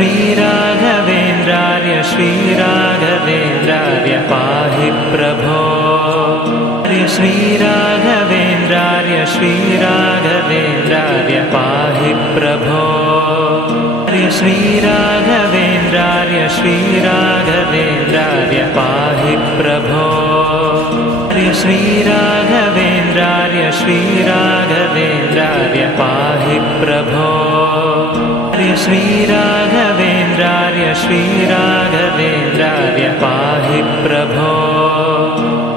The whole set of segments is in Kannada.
श्रीराघवेन्द्रार्य श्रीराघवेन्द्रार्य पाहि प्रभो। श्रीराघवेन्द्रार्य श्रीराघवेन्द्रार्य पाहि प्रभो। श्रीराघवेन्द्रार्य श्रीराघवेन्द्रार्य पाहि प्रभो। श्रीराघवेन्द्रार्य श्रीराघवेन्द्रार्य पाहि प्रभो। हरि श्रीराघवेन्द्रार्य श्रीराघवेन्द्रार्य पाहि प्रभो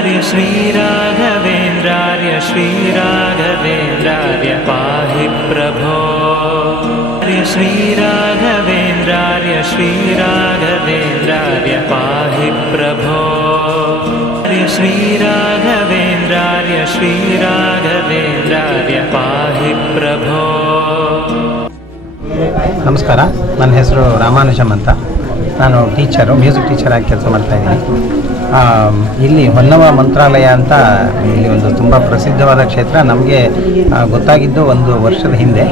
हरि श्रीराघवेन्द्रार्य श्रीराघवेन्द्रार्य पाहि प्रभो हरि श्रीराघवेन्द्रार्य श्रीराघवेन्द्रार्य पाहि प्रभो हरि श्रीराघवेन्द्रार्य श्रीराघवेन्द्रार्य पाहि प्रभो ನಮಸ್ಕಾರ ನನ್ನ ಹೆಸರು ರಾಮಾನುಜಮ್ ಅಂತ ನಾನು ಟೀಚರು ಮ್ಯೂಸಿಕ್ ಟೀಚರಾಗಿ ಕೆಲಸ ಮಾಡ್ತಾಯಿದ್ದೀನಿ ಇಲ್ಲಿ ಹೊನ್ನವ ಮಂತ್ರಾಲಯ ಅಂತ ಇಲ್ಲಿ ಒಂದು ತುಂಬ ಪ್ರಸಿದ್ಧವಾದ ಕ್ಷೇತ್ರ. ನಮಗೆ ಗೊತ್ತಾಗಿದ್ದು ಒಂದು ವರ್ಷದ ಹಿಂದೆ.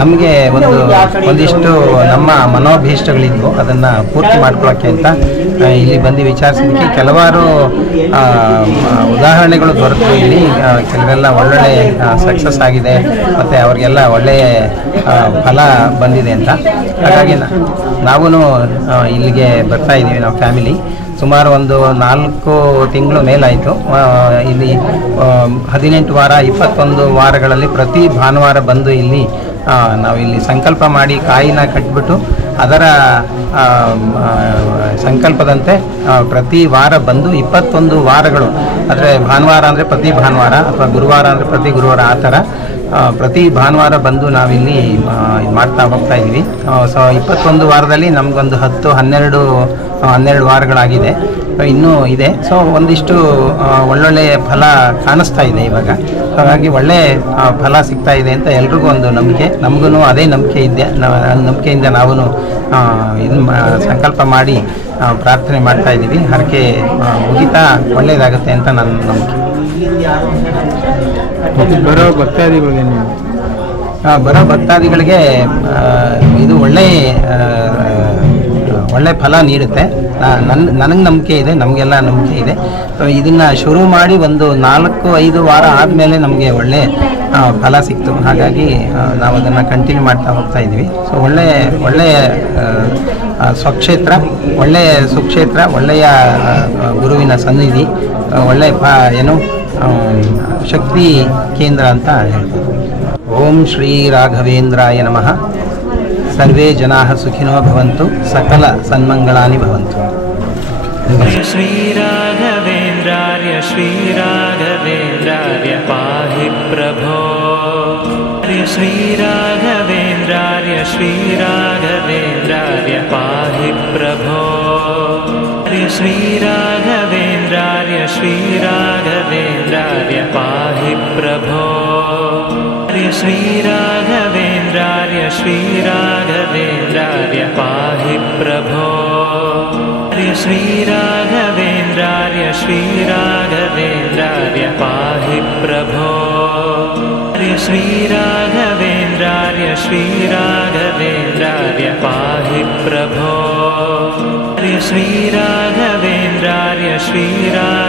ನಮಗೆ ಒಂದು, ಒಂದಿಷ್ಟು ನಮ್ಮ ಮನೋಭೀಷ್ಟಗಳಿದ್ವು. ಅದನ್ನು ಪೂರ್ತಿ ಮಾಡ್ಕೊಳ್ಳೋಕ್ಕೆ ಅಂತ. ಇಲ್ಲಿ ಬಂದು ವಿಚಾರಿಸೋದಕ್ಕೆ ಕೆಲವಾರು ಉದಾಹರಣೆಗಳು ದೊರೆತು. ಇಲ್ಲಿ ಕೆಲವೆಲ್ಲ ಒಳ್ಳೊಳ್ಳೆ ಸಕ್ಸಸ್ ಆಗಿದೆ ಮತ್ತು ಅವರಿಗೆಲ್ಲ ಒಳ್ಳೆಯ ಫಲ ಬಂದಿದೆ ಅಂತ. ಹಾಗಾಗಿ ನಾವೂ ಇಲ್ಲಿಗೆ ಬರ್ತಾ ಇದ್ದೀವಿ ನಾವು ಫ್ಯಾಮಿಲಿ ಸುಮಾರು ಒಂದು ನಾಲ್ಕು ತಿಂಗಳು ಮೇಲಾಯಿತು. ಇಲ್ಲಿ ಹದಿನೆಂಟು ವಾರ, ಇಪ್ಪತ್ತೊಂದು ವಾರಗಳಲ್ಲಿ ಪ್ರತಿ ಭಾನುವಾರ ಬಂದು ಇಲ್ಲಿ ನಾವು ಇಲ್ಲಿ ಸಂಕಲ್ಪ ಮಾಡಿ ಕಾಯಿನ ಕಟ್ಬಿಟ್ಟು ಅದರ ಸಂಕಲ್ಪದಂತೆ ಪ್ರತಿ ವಾರ ಬಂದು ಇಪ್ಪತ್ತೊಂದು ವಾರಗಳು, ಅಂದರೆ ಭಾನುವಾರ ಅಂದರೆ ಪ್ರತಿ ಭಾನುವಾರ ಅಥವಾ ಗುರುವಾರ ಅಂದರೆ ಪ್ರತಿ ಗುರುವಾರ ಆ ಥರ ಪ್ರತಿ ಭಾನುವಾರ ಬಂದು ನಾವಿಲ್ಲಿ ಇದ್ ಮಾಡ್ತಾ ಹೋಗ್ತಾ ಇದ್ದೀವಿ. ಸೊ ಇಪ್ಪತ್ತೊಂದು ವಾರದಲ್ಲಿ ನಮಗೊಂದು ಹತ್ತು, ಹನ್ನೆರಡು ಹನ್ನೆರಡು ವಾರಗಳಾಗಿದೆ. ಇನ್ನೂ ಇದೆ. ಸೊ ಒಂದಿಷ್ಟು ಒಳ್ಳೊಳ್ಳೆ ಒಳ್ಳೊಳ್ಳೆಯ ಫಲ ಕಾಣಿಸ್ತಾ ಇದೆ ಇವಾಗ. ಹಾಗಾಗಿ ಒಳ್ಳೆ ಫಲ ಸಿಗ್ತಾ ಇದೆ ಅಂತ ಎಲ್ರಿಗೂ ಒಂದು ನಂಬಿಕೆ. ನಮಗೂ ಅದೇ ನಂಬಿಕೆ ಇದೆ. ನಂಬಿಕೆಯಿಂದ ನಾವು ಇದು ಸಂಕಲ್ಪ ಮಾಡಿ ಪ್ರಾರ್ಥನೆ ಮಾಡ್ತಾ ಇದ್ದೀವಿ. ಹರಕೆ ಮುಗಿತಾ. ಒಳ್ಳೆಯದಾಗುತ್ತೆ ಅಂತ ನನ್ನ ನಂಬಿಕೆ. ಬರೋ ಭಕ್ತಾದಿಗಳಿಗೆ ಬರೋ ಭಕ್ತಾದಿಗಳಿಗೆ ಇದು ಒಳ್ಳೆ ಆ, ಒಳ್ಳೆ ಫಲ ನೀಡುತ್ತೆ. ನನ್ನ ನನಗೆ ನಂಬಿಕೆ ಇದೆ, ನಮಗೆಲ್ಲ ನಂಬಿಕೆ ಇದೆ. ಸೊ, ಇದನ್ನು ಶುರು ಮಾಡಿ ಒಂದು ನಾಲ್ಕು, ಐದು ವಾರ ಆದಮೇಲೆ ನಮಗೆ ಒಳ್ಳೆ ಫಲ ಸಿಕ್ತು. ಹಾಗಾಗಿ ನಾವು ಅದನ್ನು ಕಂಟಿನ್ಯೂ ಮಾಡ್ತಾ ಹೋಗ್ತಾ ಇದ್ವಿ. ಸೊ, ಒಳ್ಳೆ, ಒಳ್ಳೆಯ ಸ್ವಕ್ಷೇತ್ರ, ಒಳ್ಳೆಯ ಸುಕ್ಷೇತ್ರ, ಒಳ್ಳೆಯ ಗುರುವಿನ ಸನ್ನಿಧಿ ಒಳ್ಳೆಯ ಪ ಏನು ಶಕ್ತಿ ಕೇಂದ್ರ ಅಂತ ಹೇಳ್ಬೋದು. ಓಂ ಶ್ರೀ ರಾಘವೇಂದ್ರಾಯ ನಮಃ. సర్వే జనా సుఖినో భవంతు సకల సన్మంగళాని భవంతు. శ్రీరాఘవేంద్రార్య శ్రీరాఘవేంద్రార్య పాహి ప్రభో. శ్రీరాఘవేంద్రార్య శ్రీరాఘవేంద్రార్య పాహి ప్రభో. श्रीराघवेन्द्रार्य श्रीराघवेन्द्रार्य पाहि प्रभो श्रीराघवे श्रीराघवेन्द्रार्य श्रीराघवेन्द्रार्य पाहि प्रभो। श्रीराघवेन्द्रार्य श्रीराघवेन्द्रार्य पाहि प्रभो। श्रीराघवेन्द्रार्य श्रीराघवेन्द्रार्य पाहि प्रभो। श्रीराघवेन्द्रार्य श्रीराघवेन्द्र